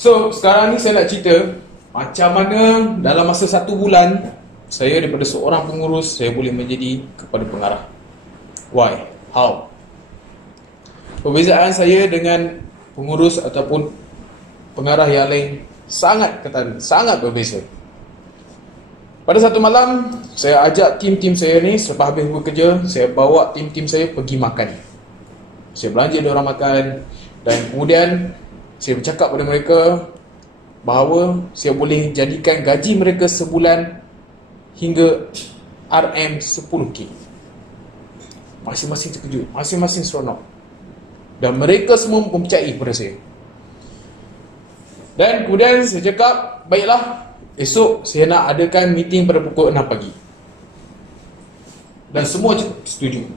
So, sekarang ni saya nak cerita macam mana dalam masa 1 bulan saya daripada seorang pengurus, saya boleh menjadi kepada pengarah. Why? How? Perbezaan saya dengan pengurus ataupun pengarah yang lain sangat ketat, sangat berbeza. Pada satu malam, saya ajak tim-tim saya ni, selepas habis bekerja, saya bawa tim-tim saya pergi makan. Saya belanja diorang makan, dan kemudian saya bercakap pada mereka bahawa saya boleh jadikan gaji mereka sebulan hingga RM10K. Masing-masing terkejut, masing-masing seronok. Dan mereka semua mempercayai kepada saya. Dan kemudian saya cakap, baiklah, esok saya nak adakan meeting pada pukul 6 pagi. Dan semua setuju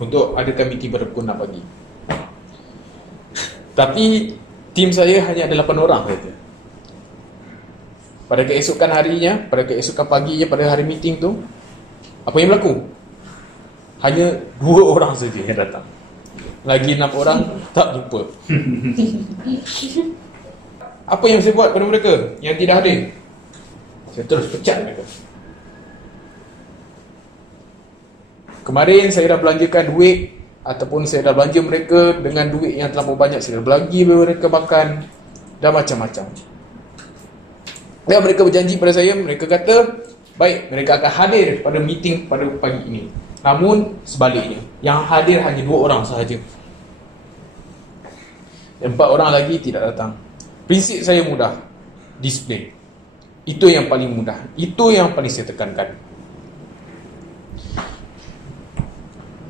untuk adakan meeting pada pukul 6 pagi. Tapi tim saya hanya ada 8 orang saja. Pada keesokan harinya, pada keesokan paginya, pada hari meeting tu, apa yang berlaku? Hanya 2 orang saja yang datang. Lagi 6 orang tak jumpa. Apa yang saya buat pada mereka yang tidak hadir? Saya terus pecat mereka. Kemarin saya dah belanjakan duit, ataupun saya dah belanja mereka dengan duit yang terlalu banyak. Saya dah belanja mereka makan dan macam-macam. Dan mereka berjanji pada saya, mereka kata baik, mereka akan hadir pada meeting pada pagi ini. Namun sebaliknya, yang hadir hanya 2 orang sahaja. 4 orang lagi tidak datang. Prinsip saya mudah, disiplin. Itu yang paling mudah, itu yang paling saya tekankan.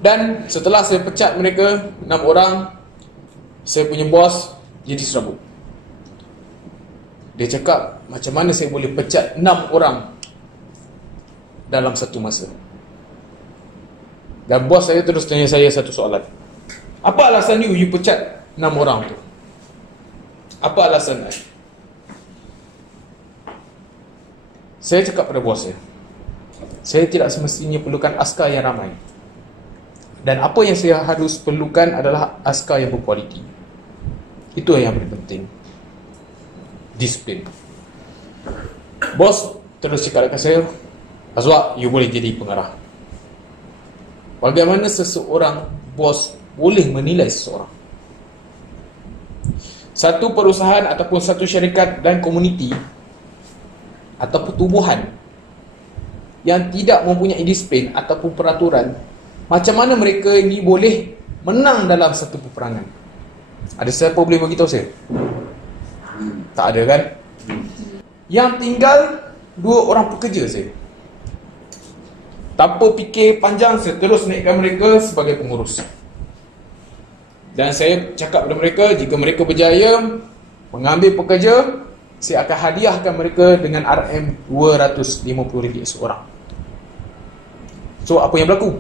Dan setelah saya pecat mereka 6 orang, saya punya bos jadi serabut. Dia cakap, macam mana saya boleh pecat 6 orang dalam satu masa? Dan bos saya terus tanya saya satu soalan. Apa alasan you pecat 6 orang tu? Apa alasan saya? Saya cakap pada bos saya tidak semestinya perlukan askar yang ramai. Dan apa yang saya harus perlukan adalah askar yang berkualiti. Itu yang paling penting. Disiplin. Bos terus cakap dekat saya, Azwar, you boleh jadi pengarah. Bagaimana seseorang bos boleh menilai seseorang? Satu perusahaan ataupun satu syarikat dan komuniti atau pertubuhan yang tidak mempunyai disiplin ataupun peraturan, macam mana mereka ini boleh menang dalam satu peperangan? Ada siapa boleh beritahu saya? Tak ada kan? Yang tinggal 2 orang pekerja saya. Tanpa fikir panjang, saya terus naikkan mereka sebagai pengurus. Dan saya cakap kepada mereka, jika mereka berjaya mengambil pekerja, saya akan hadiahkan mereka dengan RM250 seorang. So, apa yang berlaku?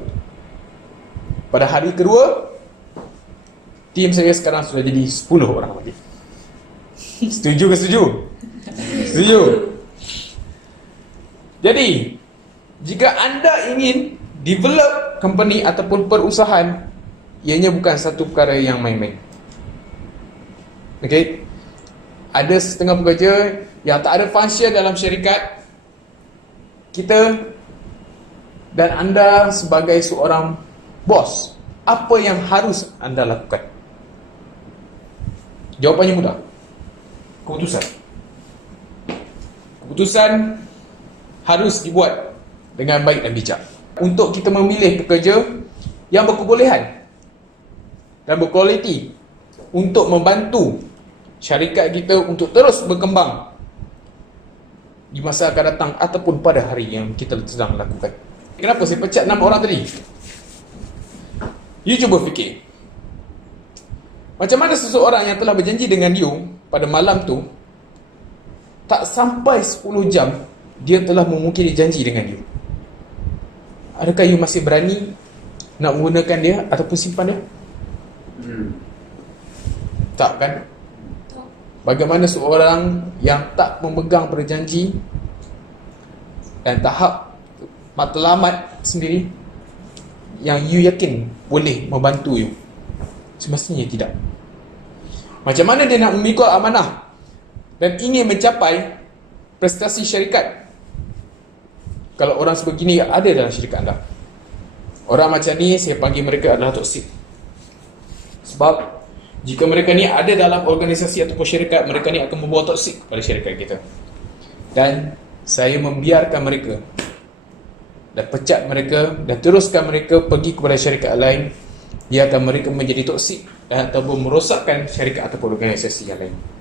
Pada hari kedua, tim saya sekarang sudah jadi 10 orang lagi. Setuju ke setuju? Setuju. Jadi, jika anda ingin develop company ataupun perusahaan, ianya bukan satu perkara yang main-main. Okay? Ada setengah pekerja yang tak ada function dalam syarikat kita, dan anda sebagai seorang bos, apa yang harus anda lakukan? Jawapannya mudah. Keputusan. Keputusan harus dibuat dengan baik dan bijak. Untuk kita memilih pekerja yang berkebolehan dan berkualiti untuk membantu syarikat kita untuk terus berkembang di masa akan datang ataupun pada hari yang kita sedang lakukan. Kenapa saya pecat 6 orang tadi? You cuba fikir, macam mana seseorang yang telah berjanji dengan you pada malam tu, tak sampai 10 jam dia telah memungkiri janji dengan you. Adakah you masih berani nak menggunakan dia ataupun simpan dia? Tak kan? Bagaimana seorang yang tak memegang perjanji dan tahap matlamat sendiri yang you yakin boleh membantu you? Semestinya tidak. Macam mana dia nak memikul amanah dan ingin mencapai prestasi syarikat. Kalau orang sebegini ada dalam syarikat anda, orang macam ni saya panggil mereka adalah toksik. Sebab jika mereka ni ada dalam organisasi ataupun syarikat, mereka ni akan membawa toksik pada syarikat kita. Dan saya membiarkan mereka dan pecat mereka dan teruskan mereka pergi kepada syarikat lain, biarkan mereka menjadi toksik dan ataupun merosakkan syarikat ataupun organisasi yang lain.